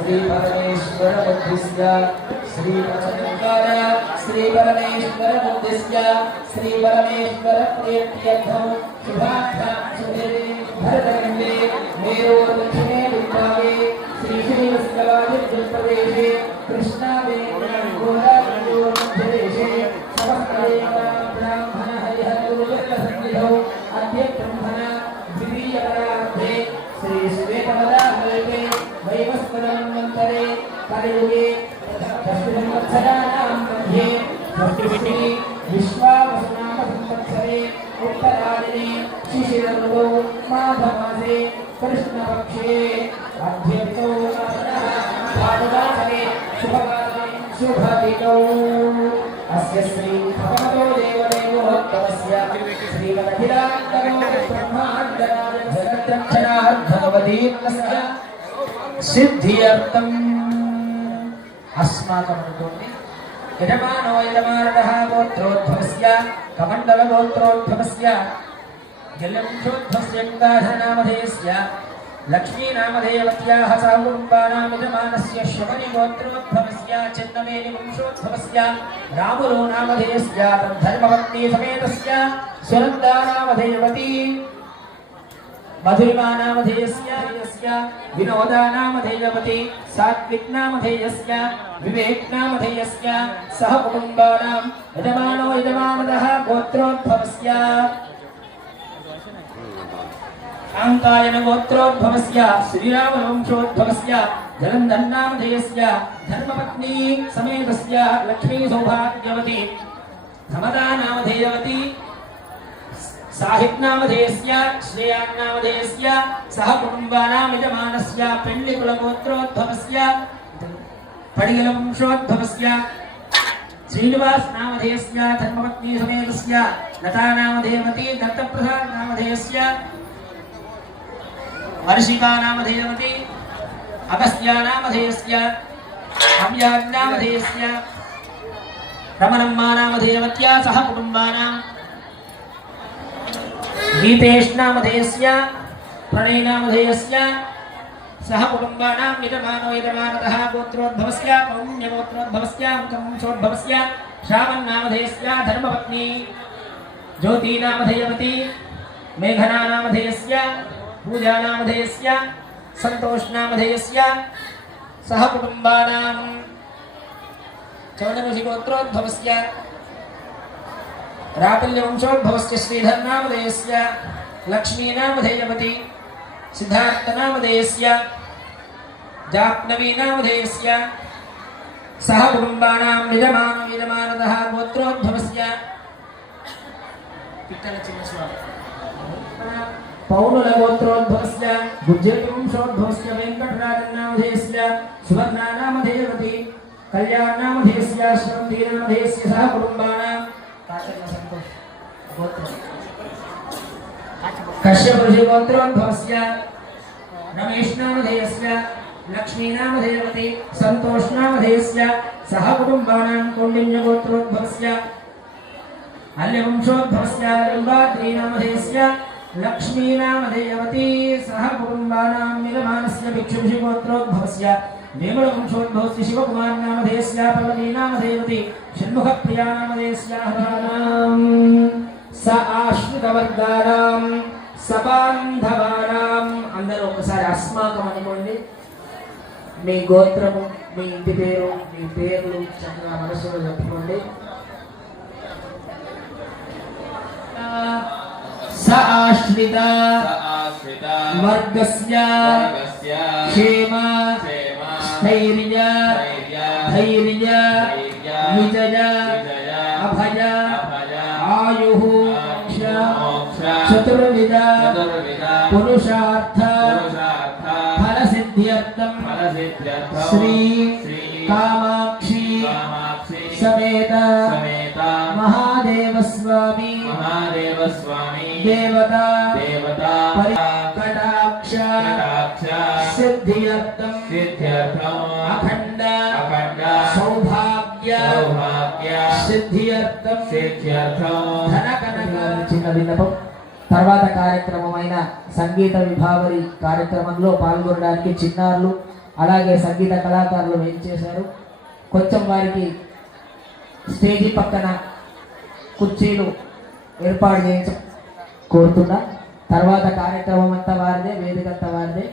श्रीपरमेश्वर बुद्धिस्य श्रीपचन्द्र श्रीपरमेश्वर बुद्धिस्य श्रीपरमेश्वर प्रेत्यर्थं शुभाभ्यां सुदेवे भरतखण्डे मेरोर्दक्षिणे विद्वागे श्रीश्रीवस्त्रवादिप्रदेशे कृष्णावे विश्वावसनामसंवत्सरे उत्तरादिने शिशिरलो माधमासे कृष्णपक्षे अध्यर्थो भागदासने शुभकाले शुभदिनौ अस्य श्री देवदेवो भक्तवस्य श्रीवदभिरान्तरो ब्रह्माण्डराज भगवती तस्य सिद्ध्यर्थम् अस्माकं कुटुम्बे यजमानः गोत्रोद्भवस्य कमण्डलगोत्रोद्भवस्य जलवंशोद्भवस्य गङ्गाधरनामधेयस्य लक्ष्मीनामधेयवत्याः साकुटुम्बानां यजमानस्य शमनिगोत्रोद्भवस्य चन्दमेनिवंशोद्भवस्य रामुलो नामधेयस्य धर्मपत्नीसमेतस्य सुनन्दानामधेयवती मधुरिमा नामधेयस्य यस्य विनोदा नामधेयवती सात्विक नामधेयस्य विवेक नामधेयस्य सह कुटुम्बानां यजमानो यजमानदः गोत्रोद्भवस्य शान्तायन गोत्रोद्भवस्य श्रीरामवंशोद्भवस्य जलन्धन्नामधेयस्य धर्मपत्नी समेतस्य लक्ष्मी सौभाग्यवती ಸಾಹಿತ್ನಾಮಧೇಯಸ್ಯ ಶ್ರೇಯಾನ್ನಾಮಧೇಯಸ್ಯ ಸಹ ಕುಟುಂಬಾನಾಂ ಯಜಮಾನಸ್ಯ ಪೆಳ್ಳಿಕುಲಗೋತ್ರೋದ್ಭವಸ್ಯ ಪಡಿಗಲ धर्मपत्नी सह कुटुम्बानाम् गीतेष्नामधेयस्य प्रणयनामधेयस्य सह कुटुम्बानां यजमानो यजमानतः गोत्रोद्भवस्य, पौण्यगोत्रोद्भवस्य अंशोद्भवस्य श्रावन्नामधेयस्य धर्मपत्नी ज्योतिनामधेयवती मेघनानामधेयस्य, पूजानामधेयस्य सन्तोषनामधेयस्य सह कुटुम्बानां चौदमशिगोत्रोद्भवस्य रापल्यवंशोद्भवस्य श्रीधर्नामधेयस्य लक्ष्मीनामधेयवती सिद्धार्थनामधेयस्य, जाह्नवीनामधेयस्य, सह कुटुम्बानां यजमानो यजमानतः गोत्रोद्भवस्य। पौरुलगोत्रोद्भवस्य गुज्जरवंशोद्भवस्य वेङ्कटराजन्नामधेयस्य सुवर्णानामधेयवती कल्याणनामधेयस्य श्रवन्तीनामधेयस्य सह कुटुम्बानां కశ్యపృషిగోత్రోద్భవస్య రమేష్ నామధేయస్య లక్ష్మీనామధేయవతి సంతోష్ నామధేయస్య సహ కుటుంబానాం కౌండిన్యగోత్రోద్భవస్య అల్యవంశోద్భవస్య లంబాద్రీనామధేయస్య లక్ష్మీనామధేయవతి సహ కుటుంబానాం మిలమానస్య భిక్షుభిషిగోత్రోద్భవస్య వేమళవంశోద్భవస్య శివకుమార్ నామధేయస్య పవనీనామధేయవతి షణ్ముఖప్రియానామధేయస్య హరానాం సబాంధవానాం. అందరూ ఒకసారి అస్మాకం అనుకోండి. మీ గోత్రము మీ ఇంటి పేరు మీ పేర్లు చక్కగా మనసులో చెప్పుకోండి. స ఆశ్రిత ఆశ్రిత వర్గస్య వర్గస్య క్షేమ క్షేమ స్థైర్య ధైర్య విజయ चतुर्विध पुरुषार्थ फलसिद्ध्यर्थं श्री कामाक्षी समेत महादेवस्वामी देवता कटाक्ष सिद्ध्यर्थं अखंड सौभाग्य सिद्ध्यर्थं धनकनकार्चिन विनपम् తర్వాత కార్యక్రమమైన సంగీత విభావరి కార్యక్రమంలో పాల్గొనడానికి చిన్నారులు అలాగే సంగీత కళాకారులు ఏం చేశారు? కొంచెం వారికి స్టేజీ పక్కన కుర్చీలు ఏర్పాటు చేయించ కోరుతున్నా. తర్వాత కార్యక్రమం అంతా వారిదే వేదిక అంతా వారిదే.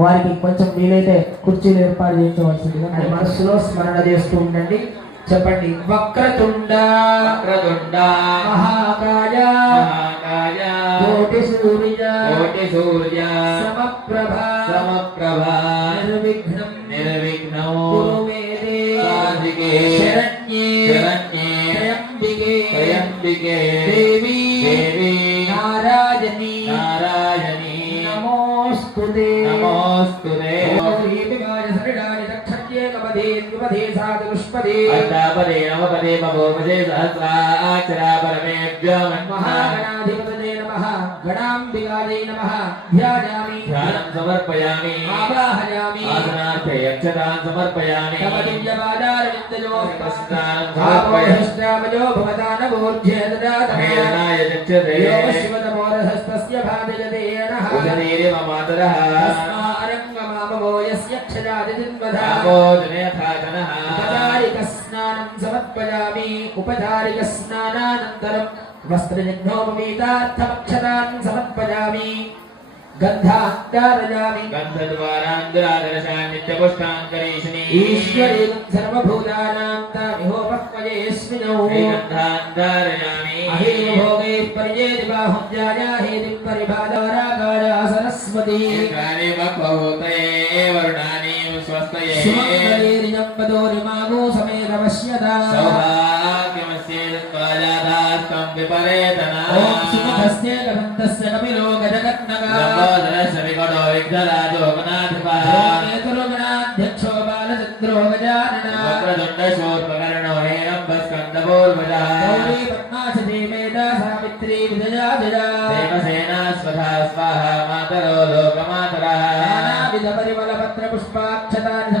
వారికి కొంచెం వీలైతే కుర్చీలు ఏర్పాటు చేయించవలసిందిగా మనసులో స్మరణ చేస్తూ ఉండండి. చెప్పండి. వక్రతుండ వక్రతుండ మహాకాయ సూర్య కోటి సూర్య. సమప్రభ. సమప్రభ. నిర్విఘ్నం. నిర్విఘ్నం. సాధికే. శరణ్యే. శరణ్యే. త్రయంబికే. త్రయంబికే. దేవి. దేవి. నారాయణి. నారాయణి. నమోస్తుతే. నమోస్తుతే. అష్టాపదే నవపదే మభోపదే సహస్రాక్షరా పరమేభ్యో మన్మహ. మహాగణాధిపతయే నమః గణాంబికాయై నమః ధ్యాయామి ధ్యానం సమర్పయామి ఆవాహయామి ఆసనార్థే అక్షతాన్ సమర్పయామి తవ దివ్యపాదారవిందయో స్నానం సమర్పయామి ఆపోహిష్టామయో భవదానవోర్ధ్యే దదాతమయ మహేనాయ చక్షతే యోగశివతమోరహస్తస్య భావిజతే నః ఉదనీరి మమాతరః తస్మారంగమామవో యస్య క్షజాదిదిన్వధా ఆపో జనయథాతనః ఉపచారిక స్నానం సమర్పయామి ఉపచారిక స్నానానంతరం వస్త్రజఘ్నోపవీతార్థమక్షతాన్ సమర్పయామి గంధాంతారయామి. గంధద్వారాంధ్రాదర్శాన్ నిత్యపుష్టాంకరీషిణి ఈశ్వరీం సర్వభూతానాం తామిహోపక్వయేస్మినౌ శ్రీగంధాంధారయామి. అహేభోగై పర్యేది బాహుం జాయాహేదిం పరిబాదారాగాయ సరస్వతి ఇంద్రాణి బహుతే వరుణాని స్వస్తయే సుమంగళేరిజం పదోరిమాగో సమేతమశ్యత సౌభాగ్యమస్య త్వాజాతాస్తం విపరేతనా ఓం సుముఖస్య గబంతస్య కపిలో గజగన్నగా లంబోదరస్య వికటో విఘ్నరాజో గణాధిపः ధ్యక్షో బాలచంద్రో గజానన వక్రతుండశూర్పకర్ణో హేరంబస్కందపూర్వజः గౌరీ పద్మాసతి మేధా సావిత్రి విజయా జయా దేవసేనా స్వధా స్వాహా మాతరో లోకమాతరः నానావిధ పరిమళ పత్ర పుష్పాక్షతాన్ని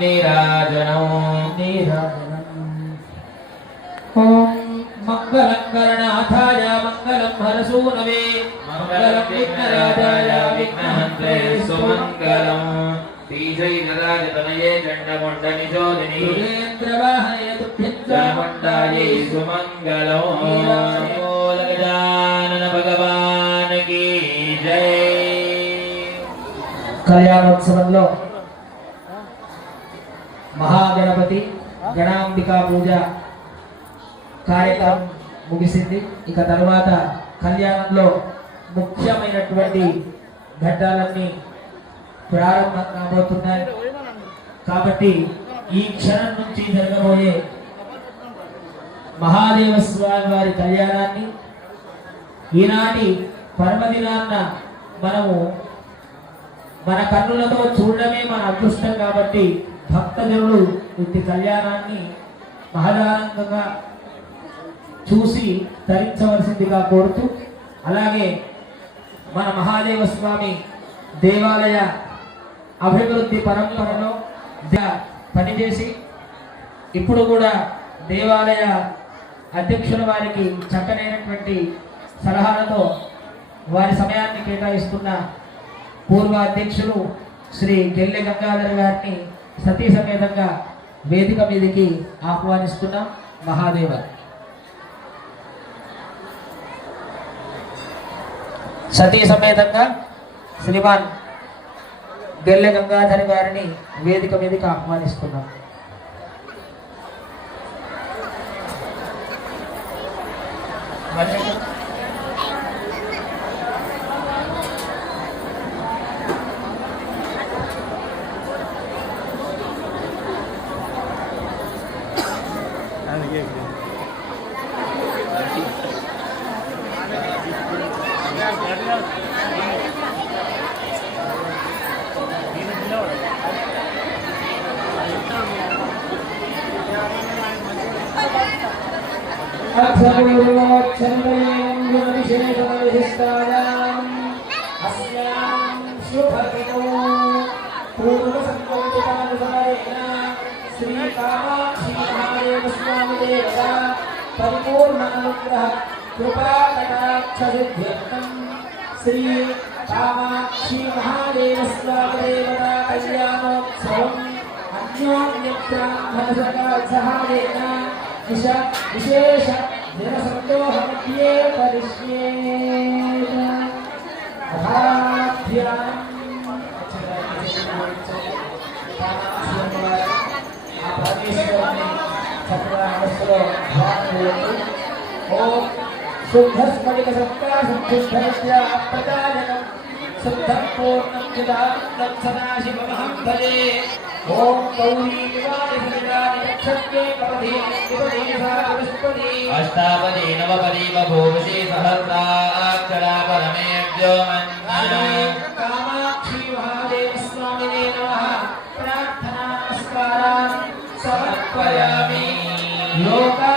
నీరాజనం ఓం మంగళం గణనాథాయ మంగళం హరసూనవే మంగళం విఘ్నరాజాయ విఘ్నహంత్రే సుమంగళం శ్రీశైలరాజతనయే చండముండనిశోధిని సురేంద్రవాహనయ తుభ్యం చాముండాయే సుమంగళం గజానన భగవాన్ కీ జై కళ్యాణోత్సవంలో మహాగణపతి గణాంబికా పూజ కార్యక్రమం ముగిసింది. ఇక తర్వాత కళ్యాణంలో ముఖ్యమైనటువంటి ఘట్టాలన్నీ ప్రారంభం కాబోతున్నాయి. కాబట్టి ఈ క్షణం నుంచి జరగబోయే మహాదేవ స్వామి వారి కళ్యాణాన్ని ఈనాటి పర్వదినాన్న మనము మన కన్నులతో చూడడమే మన అదృష్టం కాబట్టి భక్తజనులు ఇంటి కళ్యాణాన్ని మహదానందంగా చూసి ధరించవలసిందిగా కోరుతూ అలాగే మన మహాదేవ స్వామి దేవాలయ అభివృద్ధి పరంపరలో పనిచేసి ఇప్పుడు కూడా దేవాలయ అధ్యక్షుల వారికి చక్కనైనటువంటి సలహాలతో వారి సమయాన్ని కేటాయిస్తున్న పూర్వ అధ్యక్షులు శ్రీ గెల్లె గంగాధర్ గారిని సతీ సమేతంగా వేదిక మీదకి ఆహ్వానిస్తున్నాం మహాదేవ. సతీ సమేతంగా శ్రీమాన్ గెల్లె గంగాధర్ గారిని వేదిక మీదకి ఆహ్వానిస్తున్నాం. పరిపూర్ణ అనుగ్రహ కృపా కటాక్ష సిద్ధ్యర్థం శ్రీ కామాక్షి మహాదేవ స్వామి కళ్యాణోత్సవం అన్యోన్య బ్రాహ్మణ సహాయేన విశ విశేష జనసందోహ మధ్యే పరిష్యేత ఆ పరమేశ్వరుని చక్కగా మనస్సులో ధ్యానం చేయండి ఓం శుద్ధస్ఫటిక శుద్ధం పూర్ణం చిదానందం సదాశివమహం భజే ఓం గౌరీ అష్టాపది నవపది బభూషి సహస్రాక్షరా పరమేభ్యో కామాక్షి మహాదేవ స్వామినే నమః. ప్రార్థనా నమస్కారాన్ సమర్పయామి. లోకా